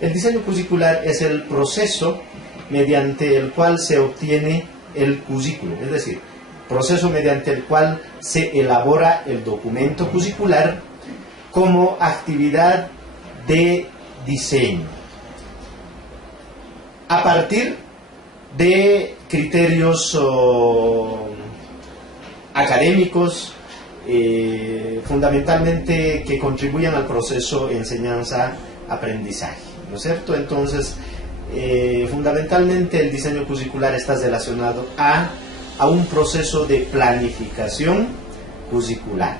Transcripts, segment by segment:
El diseño curricular es el proceso mediante el cual se obtiene el currículo, es decir, proceso mediante el cual se elabora el documento curricular como actividad de diseño, a partir de criterios académicos, fundamentalmente que contribuyan al proceso enseñanza-aprendizaje, ¿no es cierto? Entonces, fundamentalmente el diseño curricular está relacionado a un proceso de planificación curricular.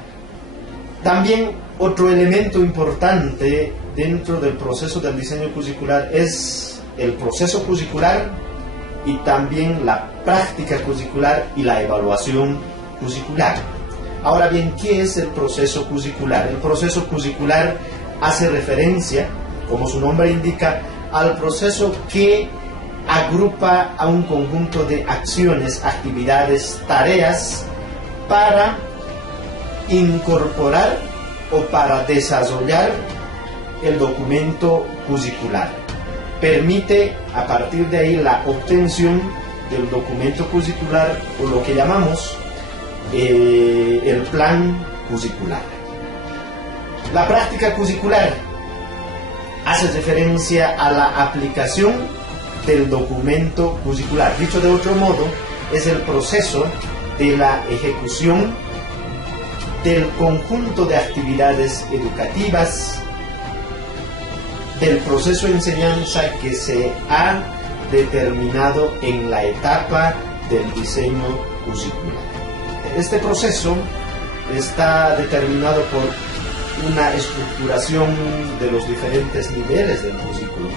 También otro elemento importante dentro del proceso del diseño curricular es el proceso curricular y también la práctica curricular y la evaluación curricular. Ahora bien, ¿qué es el proceso curricular? El proceso curricular hace referencia, como su nombre indica, al proceso que agrupa a un conjunto de acciones, actividades, tareas para incorporar o para desarrollar el documento curricular. Permite a partir de ahí la obtención del documento curricular o lo que llamamos el plan curricular. La práctica curricular hace referencia a la aplicación del documento curricular. Dicho de otro modo, es el proceso de la ejecución del conjunto de actividades educativas del proceso de enseñanza que se ha determinado en la etapa del diseño curricular. Este proceso está determinado por una estructuración de los diferentes niveles del currículo.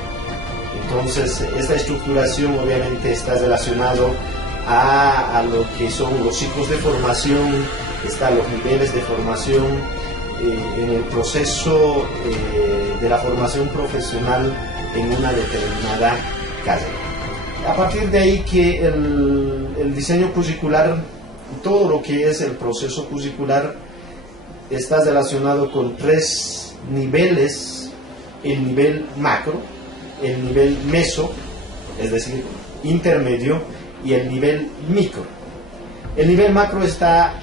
Entonces, esta estructuración obviamente está relacionado a lo que son los ciclos de formación, están los niveles de formación en el proceso de la formación profesional en una determinada carrera. A partir de ahí que el diseño curricular, todo lo que es el proceso curricular, está relacionado con tres niveles: el nivel macro, el nivel meso, es decir, intermedio, y el nivel micro. El nivel macro está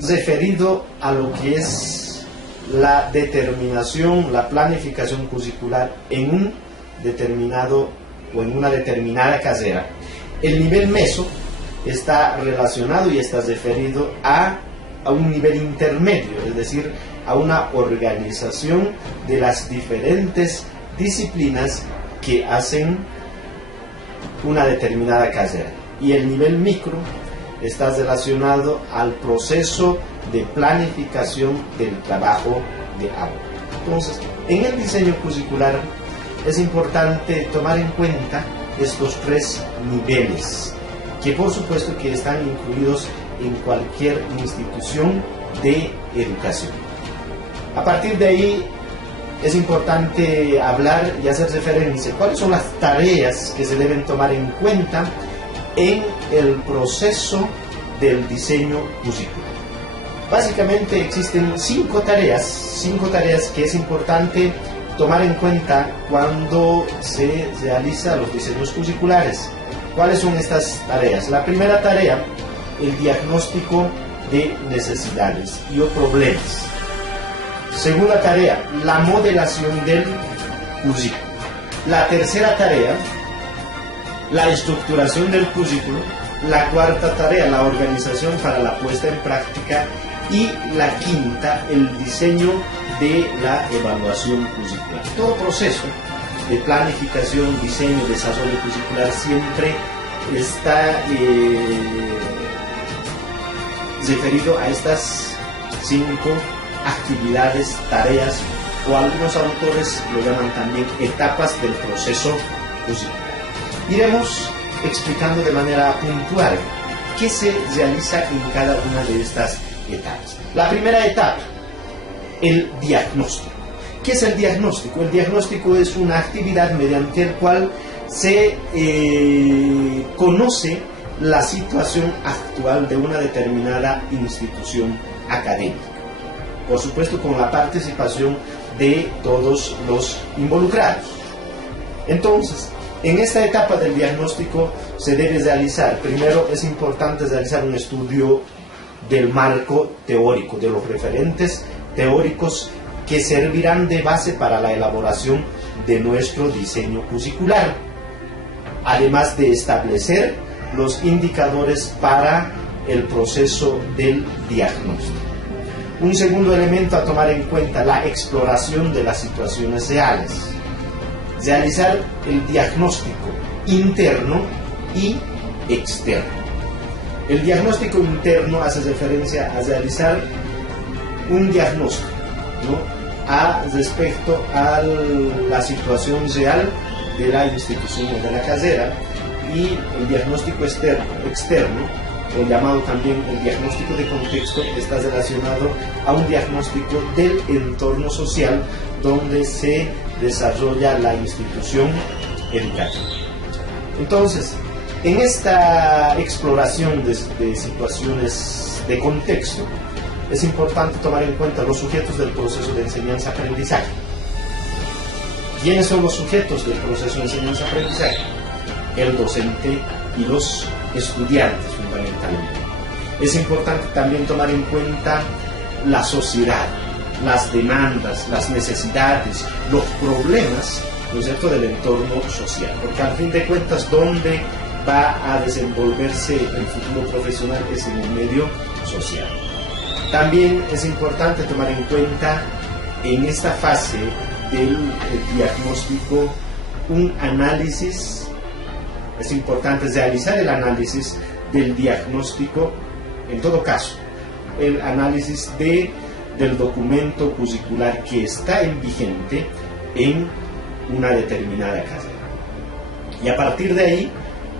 referido a lo que es la determinación, la planificación curricular en un determinado o en una determinada carrera. El nivel meso está relacionado y está referido a un nivel intermedio, es decir, a una organización de las diferentes disciplinas que hacen una determinada carrera. Y el nivel micro está relacionado al proceso de planificación del trabajo de aula. Entonces, en el diseño curricular es importante tomar en cuenta estos tres niveles, que por supuesto que están incluidos en cualquier institución de educación. A partir de ahí es importante hablar y hacer referencia a cuáles son las tareas que se deben tomar en cuenta en el proceso del diseño curricular. Básicamente existen cinco tareas que es importante tomar en cuenta cuando se realizan los diseños curriculares. ¿Cuáles son estas tareas? La primera tarea, el diagnóstico de necesidades y o problemas. Segunda tarea, la modelación del currículo. La tercera tarea, la estructuración del currículo. La cuarta tarea, la organización para la puesta en práctica. Y la quinta, el diseño de la evaluación curricular. Todo proceso de planificación, diseño, desarrollo curricular siempre está referido a estas cinco actividades, tareas, o algunos autores lo llaman también etapas del proceso curricular. Iremos explicando de manera puntual qué se realiza en cada una de estas etapas. La primera etapa, el diagnóstico. ¿Qué es el diagnóstico? El diagnóstico es una actividad mediante la cual se conoce la situación actual de una determinada institución académica. por supuesto con la participación de todos los involucrados. Entonces, en esta etapa del diagnóstico se debe realizar, primero es importante realizar un estudio del marco teórico, de los referentes teóricos que servirán de base para la elaboración de nuestro diseño curricular, además de establecer los indicadores para el proceso del diagnóstico. Un segundo elemento a tomar en cuenta, la exploración de las situaciones reales. Realizar el diagnóstico interno y externo. El diagnóstico interno hace referencia a realizar un diagnóstico, ¿no?, respecto a la situación real de la institución o de la carrera, y el diagnóstico externo, o llamado también el diagnóstico de contexto, está relacionado a un diagnóstico del entorno social donde se desarrolla la institución educativa. Entonces, en esta exploración de situaciones de contexto, es importante tomar en cuenta los sujetos del proceso de enseñanza-aprendizaje. ¿Quiénes son los sujetos del proceso de enseñanza-aprendizaje? El docente y los estudiantes, fundamentalmente. Es importante también tomar en cuenta la sociedad, las demandas, las necesidades, los problemas, ¿no es cierto?, del entorno social, porque al fin de cuentas, ¿dónde va a desenvolverse el futuro profesional? Es en el medio social. También es importante tomar en cuenta en esta fase del diagnóstico un análisis. Es importante realizar el análisis del diagnóstico, en todo caso, el análisis del documento curricular que está vigente en una determinada carrera. Y a partir de ahí,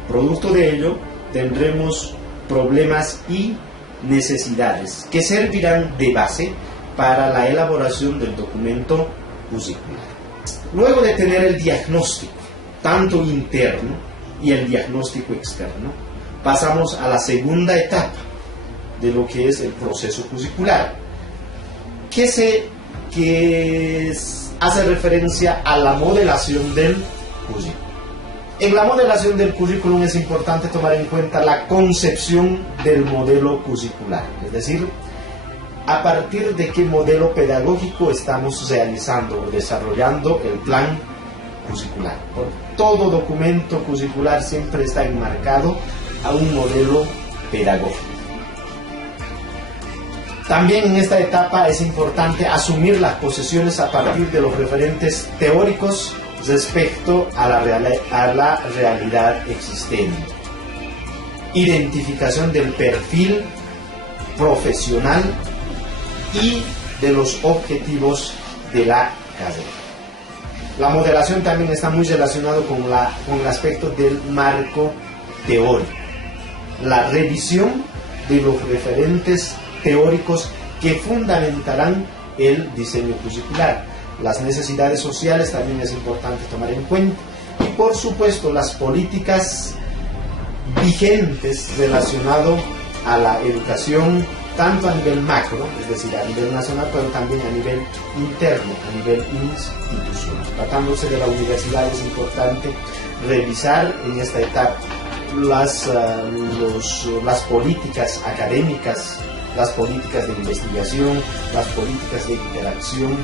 producto de ello, tendremos problemas y necesidades que servirán de base para la elaboración del documento curricular. Luego de tener el diagnóstico, tanto interno y el diagnóstico externo, pasamos a la segunda etapa de lo que es el proceso curricular, que hace referencia a la modelación del currículum. En la modelación del currículum es importante tomar en cuenta la concepción del modelo curricular, es decir, a partir de qué modelo pedagógico estamos realizando o desarrollando el plan curricular. Todo documento curricular siempre está enmarcado a un modelo pedagógico. También en esta etapa es importante asumir las posiciones a partir de los referentes teóricos respecto a la realidad existente. Identificación del perfil profesional y de los objetivos de la carrera. La modelación también está muy relacionado con el aspecto del marco teórico. La revisión de los referentes teóricos que fundamentarán el diseño curricular. Las necesidades sociales también es importante tomar en cuenta, y por supuesto las políticas vigentes relacionadas a la educación, tanto a nivel macro, es decir, a nivel nacional, pero también a nivel interno, a nivel institucional. Tratándose de la universidad, es importante revisar en esta etapa las políticas académicas, las políticas de investigación, las políticas de interacción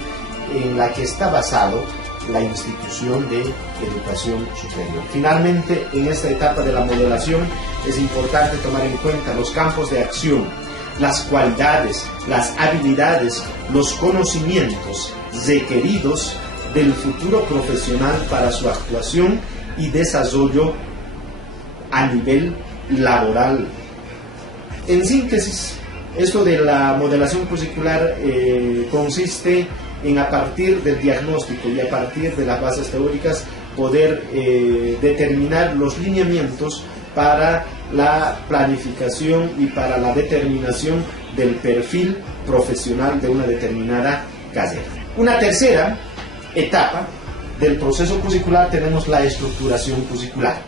en la que está basado la institución de educación superior. Finalmente, en esta etapa de la modelación es importante tomar en cuenta los campos de acción, las cualidades, las habilidades, los conocimientos requeridos del futuro profesional para su actuación y desarrollo a nivel laboral. En síntesis, esto de la modelación curricular consiste en, a partir del diagnóstico y a partir de las bases teóricas, poder determinar los lineamientos para la planificación y para la determinación del perfil profesional de una determinada carrera. Una tercera etapa del proceso curricular tenemos la estructuración curricular.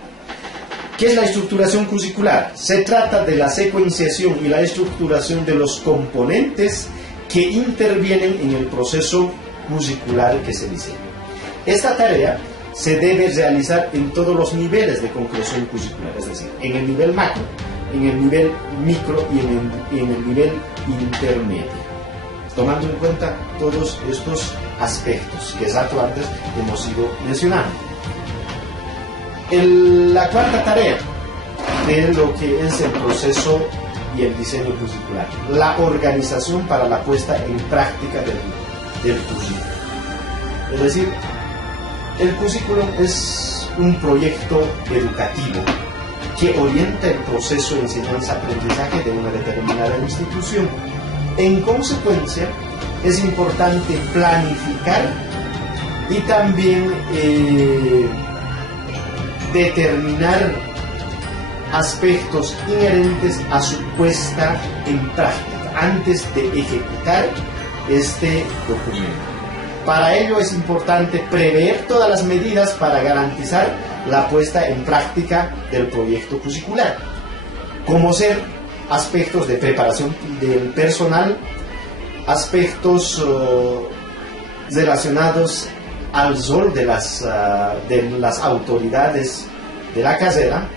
¿Qué es la estructuración curricular? Se trata de la secuenciación y la estructuración de los componentes que intervienen en el proceso curricular que se diseña. Esta tarea se debe realizar en todos los niveles de concreción curricular, es decir, en el nivel macro, en el nivel micro y en el nivel intermedio, tomando en cuenta todos estos aspectos que rato antes hemos ido mencionando. La cuarta tarea de lo que es el proceso y el diseño curricular, la organización para la puesta en práctica del currículum. Es decir, el currículum es un proyecto educativo que orienta el proceso de enseñanza-aprendizaje de una determinada institución. En consecuencia, es importante planificar y también determinar aspectos inherentes a su puesta en práctica antes de ejecutar este documento. Para ello es importante prever todas las medidas para garantizar la puesta en práctica del proyecto curricular, como ser aspectos de preparación del personal, aspectos relacionados al rol de las autoridades de la carrera,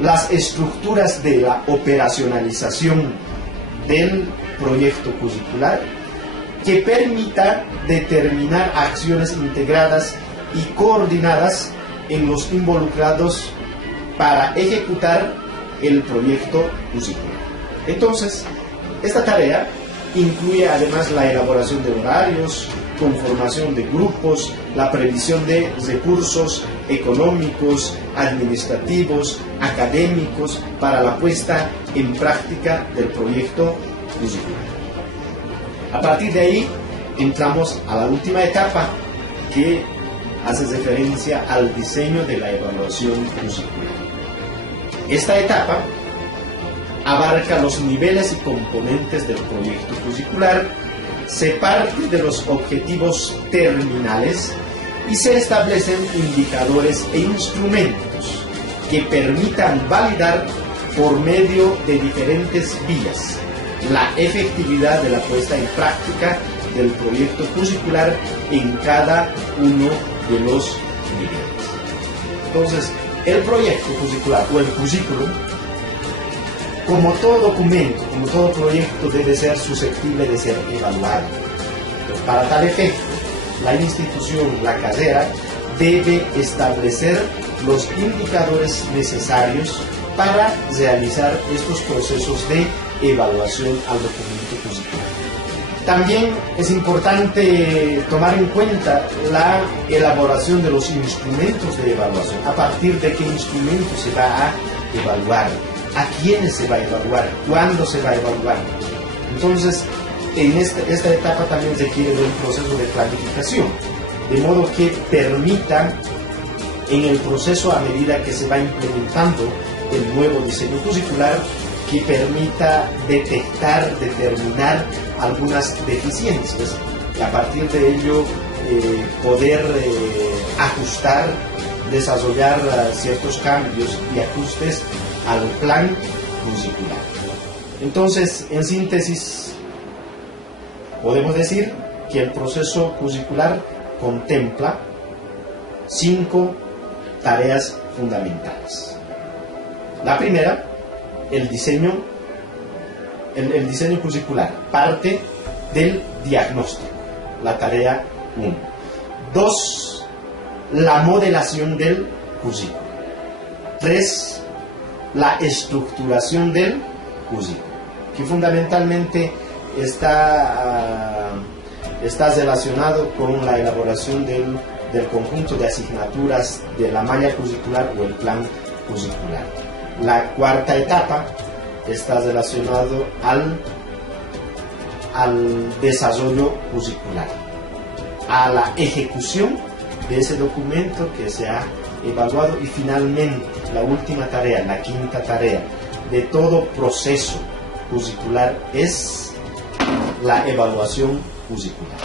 las estructuras de la operacionalización del proyecto curricular, que permita determinar acciones integradas y coordinadas en los involucrados para ejecutar el proyecto curricular. Entonces, esta tarea incluye además la elaboración de horarios, conformación de grupos, la previsión de recursos económicos, administrativos, académicos para la puesta en práctica del proyecto curricular. A partir de ahí entramos a la última etapa, que hace referencia al diseño de la evaluación curricular. Esta etapa abarca los niveles y componentes del proyecto curricular, se parte de los objetivos terminales y se establecen indicadores e instrumentos que permitan validar por medio de diferentes vías la efectividad de la puesta en práctica del proyecto curricular en cada uno de los niveles. Entonces, el proyecto curricular o el currículum, como todo documento, como todo proyecto, debe ser susceptible de ser evaluado. Entonces, para tal efecto, la institución, la carrera, debe establecer los indicadores necesarios para realizar estos procesos de evaluación al documento curricular. También es importante tomar en cuenta la elaboración de los instrumentos de evaluación. A partir de qué instrumento se va a evaluar, a quiénes se va a evaluar, cuándo se va a evaluar. Entonces, en esta etapa también requiere de un proceso de planificación, de modo que permita en el proceso, a medida que se va implementando el nuevo diseño curricular, que permita detectar, determinar algunas deficiencias y a partir de ello poder ajustar, desarrollar ciertos cambios y ajustes al plan curricular. Entonces, en síntesis, podemos decir que el proceso curricular contempla 5 tareas fundamentales. La primera, el diseño curricular, parte del diagnóstico, la tarea 1. 2, la modelación del currículum. 3, la estructuración del currículum, que fundamentalmente está relacionado con la elaboración del conjunto de asignaturas de la malla curricular o el plan curricular. La cuarta etapa está relacionado al desarrollo curricular, a la ejecución de ese documento que se ha evaluado y finalmente la última tarea, la quinta tarea de todo proceso curricular es la evaluación curricular.